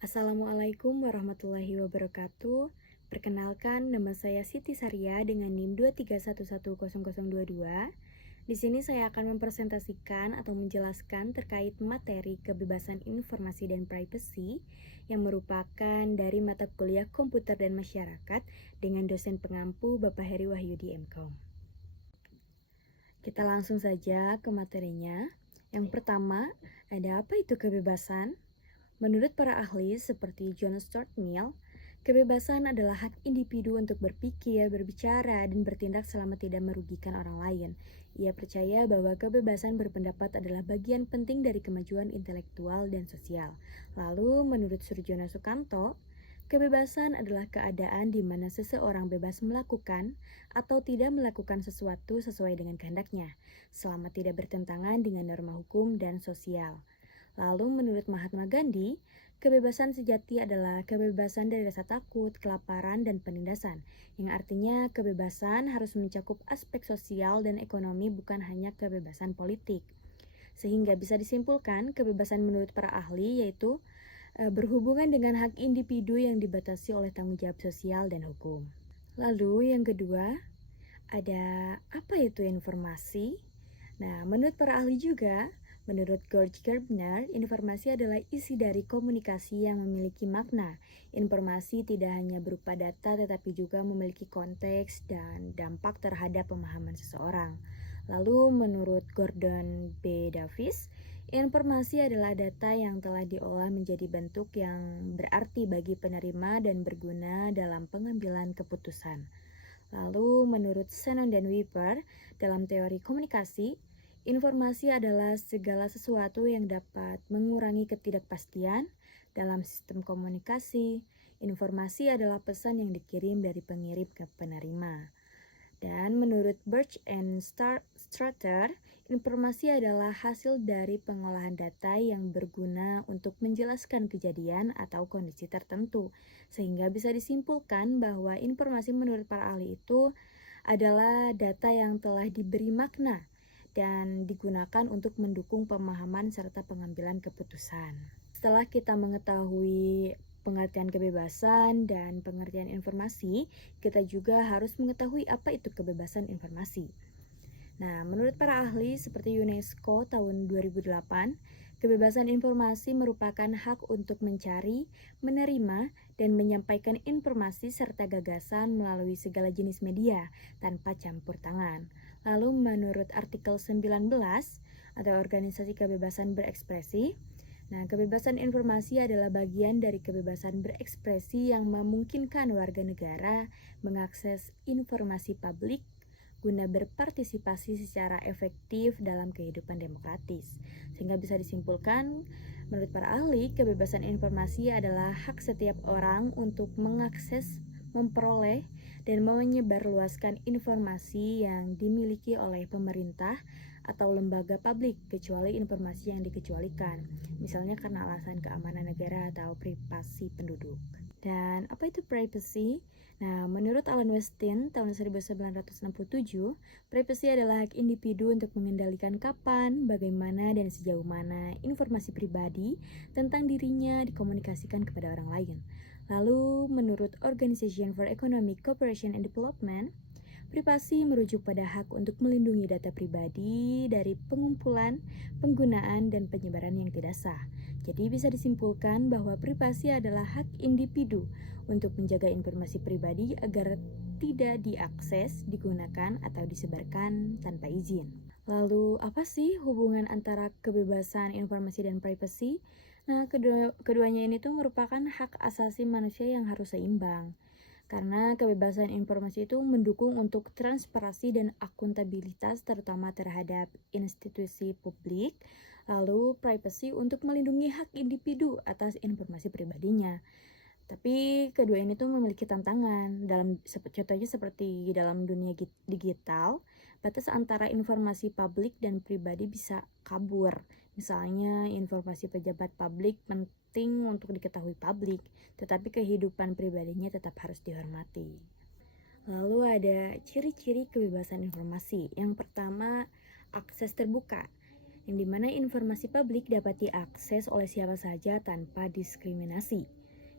Assalamualaikum warahmatullahi wabarakatuh. Perkenalkan, nama saya Siti Saria dengan NIM 231100022. Di sini saya akan mempresentasikan atau menjelaskan terkait materi kebebasan informasi dan privacy yang merupakan dari mata kuliah Komputer dan Masyarakat dengan dosen pengampu Bapak Heri Wahyudi MKom. Kita langsung saja ke materinya. Yang pertama, ada apa itu kebebasan? Menurut para ahli seperti John Stuart Mill, kebebasan adalah hak individu untuk berpikir, berbicara, dan bertindak selama tidak merugikan orang lain. Ia percaya bahwa kebebasan berpendapat adalah bagian penting dari kemajuan intelektual dan sosial. Lalu, menurut Surjono Sukanto, kebebasan adalah keadaan di mana seseorang bebas melakukan atau tidak melakukan sesuatu sesuai dengan kehendaknya, selama tidak bertentangan dengan norma hukum dan sosial. Lalu menurut Mahatma Gandhi, kebebasan sejati adalah kebebasan dari rasa takut, kelaparan, dan penindasan, yang artinya kebebasan harus mencakup aspek sosial dan ekonomi, bukan hanya kebebasan politik. Sehingga bisa disimpulkan, kebebasan menurut para ahli yaitu berhubungan dengan hak individu yang dibatasi oleh tanggung jawab sosial dan hukum. Lalu yang kedua, ada apa itu informasi? Nah, menurut para ahli juga, menurut George Gerbner, informasi adalah isi dari komunikasi yang memiliki makna. Informasi tidak hanya berupa data tetapi juga memiliki konteks dan dampak terhadap pemahaman seseorang. Lalu menurut Gordon B. Davis, informasi adalah data yang telah diolah menjadi bentuk yang berarti bagi penerima dan berguna dalam pengambilan keputusan. Lalu menurut Shannon dan Weaver, dalam teori komunikasi, informasi adalah segala sesuatu yang dapat mengurangi ketidakpastian dalam sistem komunikasi. Informasi adalah pesan yang dikirim dari pengirim ke penerima. Dan menurut Birch and Strater, informasi adalah hasil dari pengolahan data yang berguna untuk menjelaskan kejadian atau kondisi tertentu, sehingga bisa disimpulkan bahwa informasi menurut para ahli itu adalah data yang telah diberi makna dan digunakan untuk mendukung pemahaman serta pengambilan keputusan. Setelah kita mengetahui pengertian kebebasan dan pengertian informasi, kita juga harus mengetahui apa itu kebebasan informasi. Nah, menurut para ahli seperti UNESCO tahun 2008, kebebasan informasi merupakan hak untuk mencari, menerima, dan menyampaikan informasi serta gagasan melalui segala jenis media tanpa campur tangan. Lalu menurut artikel 19 atau Organisasi Kebebasan Berekspresi, nah, kebebasan informasi adalah bagian dari kebebasan berekspresi yang memungkinkan warga negara mengakses informasi publik guna berpartisipasi secara efektif dalam kehidupan demokratis. Sehingga bisa disimpulkan, menurut para ahli, kebebasan informasi adalah hak setiap orang untuk mengakses, memperoleh, dan menyebarluaskan informasi yang dimiliki oleh pemerintah atau lembaga publik, kecuali informasi yang dikecualikan, misalnya karena alasan keamanan negara atau privasi penduduk. Dan apa itu privacy? Nah, menurut Alan Westin tahun 1967, privacy adalah hak individu untuk mengendalikan kapan, bagaimana, dan sejauh mana informasi pribadi tentang dirinya dikomunikasikan kepada orang lain. Lalu, menurut Organization for Economic Cooperation and Development, privasi merujuk pada hak untuk melindungi data pribadi dari pengumpulan, penggunaan, dan penyebaran yang tidak sah. Jadi bisa disimpulkan bahwa privasi adalah hak individu untuk menjaga informasi pribadi agar tidak diakses, digunakan, atau disebarkan tanpa izin. Lalu apa sih hubungan antara kebebasan informasi dan privasi? Nah, keduanya ini tuh merupakan hak asasi manusia yang harus seimbang. Karena kebebasan informasi itu mendukung untuk transparansi dan akuntabilitas terutama terhadap institusi publik, lalu privacy untuk melindungi hak individu atas informasi pribadinya. Tapi kedua ini tuh memiliki tantangan. Contohnya seperti dalam dunia digital, batas antara informasi publik dan pribadi bisa kabur. Misalnya informasi pejabat publik penting untuk diketahui publik, tetapi kehidupan pribadinya tetap harus dihormati. Lalu ada ciri-ciri kebebasan informasi. Yang pertama, akses terbuka. yang dimana informasi publik dapat diakses oleh siapa saja tanpa diskriminasi.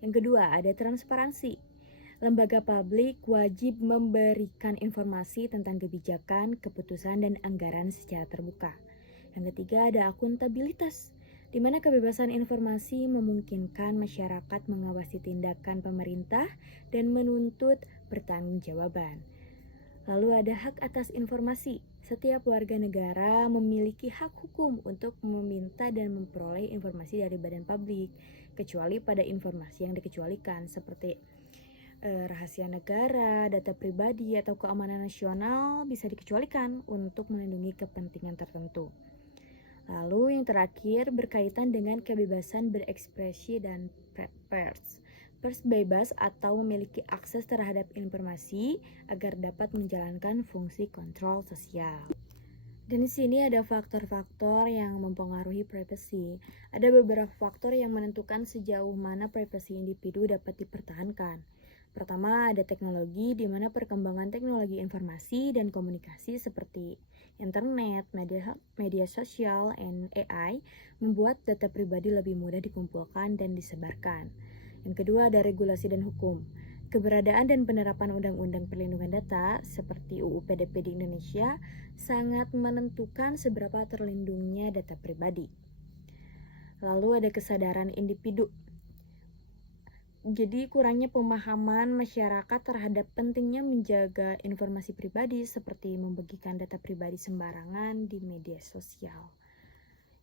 Yang kedua, ada transparansi. Lembaga publik wajib memberikan informasi tentang kebijakan, keputusan, dan anggaran secara terbuka. Yang ketiga, ada akuntabilitas, di mana kebebasan informasi memungkinkan masyarakat mengawasi tindakan pemerintah dan menuntut pertanggungjawaban. Lalu ada hak atas informasi. Setiap warga negara memiliki hak hukum untuk meminta dan memperoleh informasi dari badan publik, kecuali pada informasi yang dikecualikan seperti rahasia negara, data pribadi, atau keamanan nasional bisa dikecualikan untuk melindungi kepentingan tertentu. Lalu yang terakhir berkaitan dengan kebebasan berekspresi dan pers. Pers bebas atau memiliki akses terhadap informasi agar dapat menjalankan fungsi kontrol sosial. Dan di sini ada faktor-faktor yang mempengaruhi privasi. Ada beberapa faktor yang menentukan sejauh mana privasi individu dapat dipertahankan. Pertama, ada teknologi, di mana perkembangan teknologi informasi dan komunikasi seperti internet, media sosial, dan AI membuat data pribadi lebih mudah dikumpulkan dan disebarkan. Yang kedua, ada regulasi dan hukum. Keberadaan dan penerapan Undang-Undang Perlindungan Data seperti UU PDP di Indonesia sangat menentukan seberapa terlindungnya data pribadi. Lalu ada kesadaran individu. Jadi kurangnya pemahaman masyarakat terhadap pentingnya menjaga informasi pribadi seperti membagikan data pribadi sembarangan di media sosial.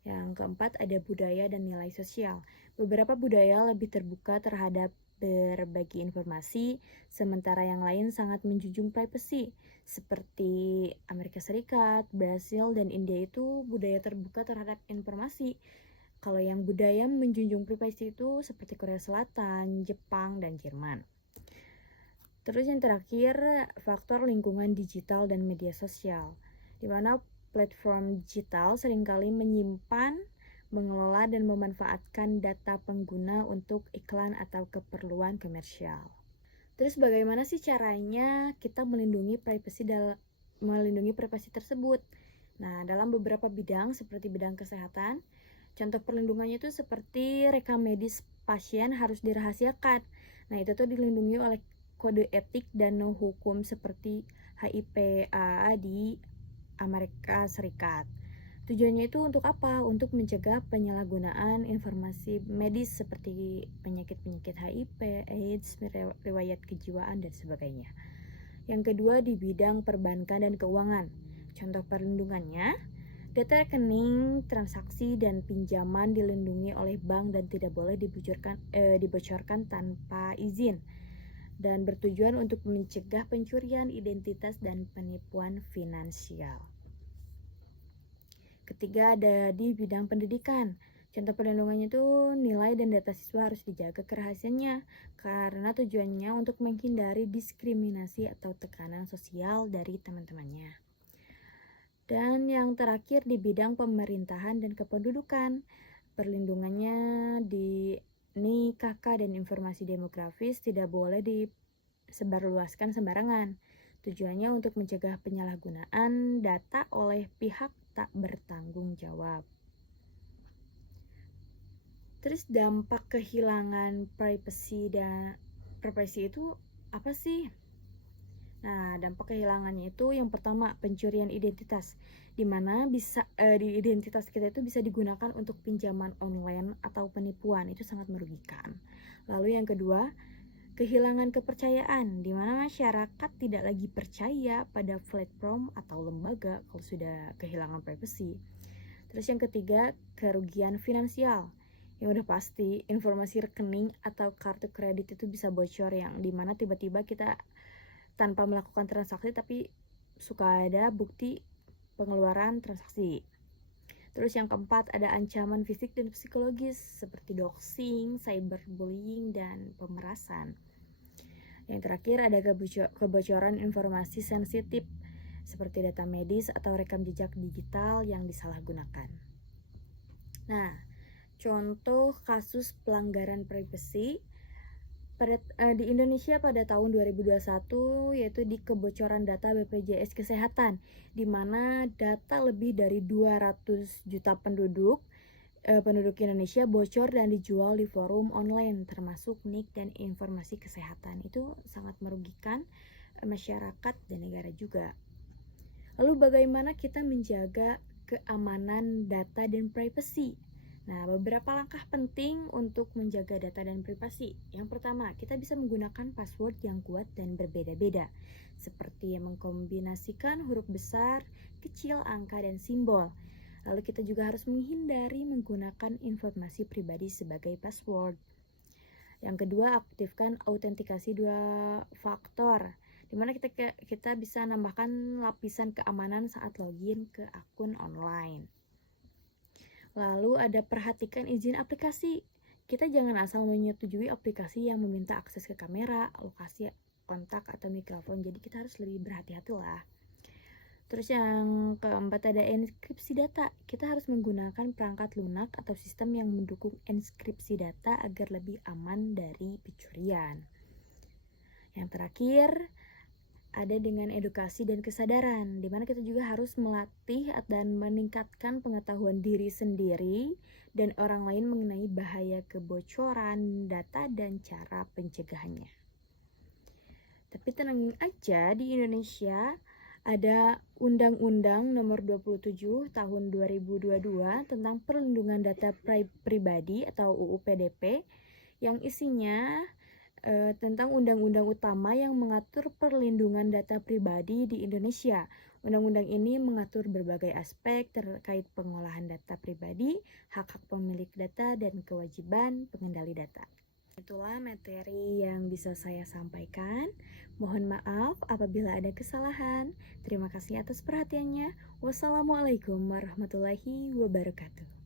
Yang keempat ada budaya dan nilai sosial. Beberapa budaya lebih terbuka terhadap berbagi informasi, sementara yang lain sangat menjunjung privasi. Seperti Amerika Serikat, Brasil, dan India itu budaya terbuka terhadap informasi. Kalau yang budaya menjunjung privasi itu seperti Korea Selatan, Jepang, dan Jerman. Terus yang terakhir, faktor lingkungan digital dan media sosial, di mana platform digital seringkali menyimpan, mengelola, dan memanfaatkan data pengguna untuk iklan atau keperluan komersial. Terus bagaimana sih caranya kita melindungi privasi tersebut? Nah, dalam beberapa bidang seperti bidang kesehatan, contoh perlindungannya itu seperti rekam medis pasien harus dirahasiakan. Nah, itu tuh dilindungi oleh kode etik dan hukum seperti HIPAA di Amerika Serikat. Tujuannya itu untuk apa? Untuk mencegah penyalahgunaan informasi medis seperti penyakit-penyakit HIV, AIDS, riwayat kejiwaan, dan sebagainya. Yang kedua di bidang perbankan dan keuangan. Contoh perlindungannya, data rekening, transaksi, dan pinjaman dilindungi oleh bank dan tidak boleh dibocorkan tanpa izin, dan bertujuan untuk mencegah pencurian identitas dan penipuan finansial. Ketiga ada di bidang pendidikan. Contoh perlindungannya itu nilai dan data siswa harus dijaga kerahasiaannya karena tujuannya untuk menghindari diskriminasi atau tekanan sosial dari teman-temannya. Dan yang terakhir di bidang pemerintahan dan kependudukan, perlindungannya di KK dan informasi demografis tidak boleh disebarluaskan sembarangan. Tujuannya untuk mencegah penyalahgunaan data oleh pihak tak bertanggung jawab. Terus dampak kehilangan privasi itu apa sih? Nah, dampak kehilangannya itu yang pertama pencurian identitas, di mana di identitas kita itu bisa digunakan untuk pinjaman online atau penipuan, itu sangat merugikan. Lalu yang kedua, kehilangan kepercayaan, di mana masyarakat tidak lagi percaya pada platform atau lembaga kalau sudah kehilangan privasi. Terus yang ketiga, kerugian finansial. Yang udah pasti informasi rekening atau kartu kredit itu bisa bocor, yang dimana tiba-tiba kita tanpa melakukan transaksi tapi suka ada bukti pengeluaran transaksi. Terus yang keempat ada ancaman fisik dan psikologis seperti doxing, cyberbullying, dan pemerasan. Yang terakhir ada kebocoran informasi sensitif seperti data medis atau rekam jejak digital yang disalahgunakan. Nah, contoh kasus pelanggaran privasi. di Indonesia pada tahun 2021, yaitu di kebocoran data BPJS Kesehatan, di mana data lebih dari 200 juta penduduk Indonesia bocor dan dijual di forum online, termasuk NIK dan informasi kesehatan. Itu sangat merugikan masyarakat dan negara juga. Lalu bagaimana kita menjaga keamanan data dan privasi? Nah, beberapa langkah penting untuk menjaga data dan privasi. Yang pertama, kita bisa menggunakan password yang kuat dan berbeda-beda, seperti mengkombinasikan huruf besar, kecil, angka, dan simbol. Lalu kita juga harus menghindari menggunakan informasi pribadi sebagai password. Yang kedua, aktifkan autentikasi 2 faktor, di mana kita bisa nambahkan lapisan keamanan saat login ke akun online. Lalu ada perhatikan izin aplikasi. Kita jangan asal menyetujui aplikasi yang meminta akses ke kamera, lokasi kontak, atau mikrofon. Jadi kita harus lebih berhati-hati lah. Terus yang keempat ada enkripsi data. Kita harus menggunakan perangkat lunak atau sistem yang mendukung enkripsi data agar lebih aman dari pencurian. Yang terakhir ada dengan edukasi dan kesadaran, di mana kita juga harus melatih dan meningkatkan pengetahuan diri sendiri dan orang lain mengenai bahaya kebocoran data dan cara pencegahannya. Tapi tenang aja, di Indonesia ada Undang-Undang Nomor 27 Tahun 2022 tentang Perlindungan Data Pribadi atau UU PDP yang isinya tentang undang-undang utama yang mengatur perlindungan data pribadi di Indonesia. Undang-undang ini mengatur berbagai aspek terkait pengolahan data pribadi, hak-hak pemilik data, dan kewajiban pengendali data. Itulah materi yang bisa saya sampaikan. Mohon maaf apabila ada kesalahan. Terima kasih atas perhatiannya. Wassalamualaikum warahmatullahi wabarakatuh.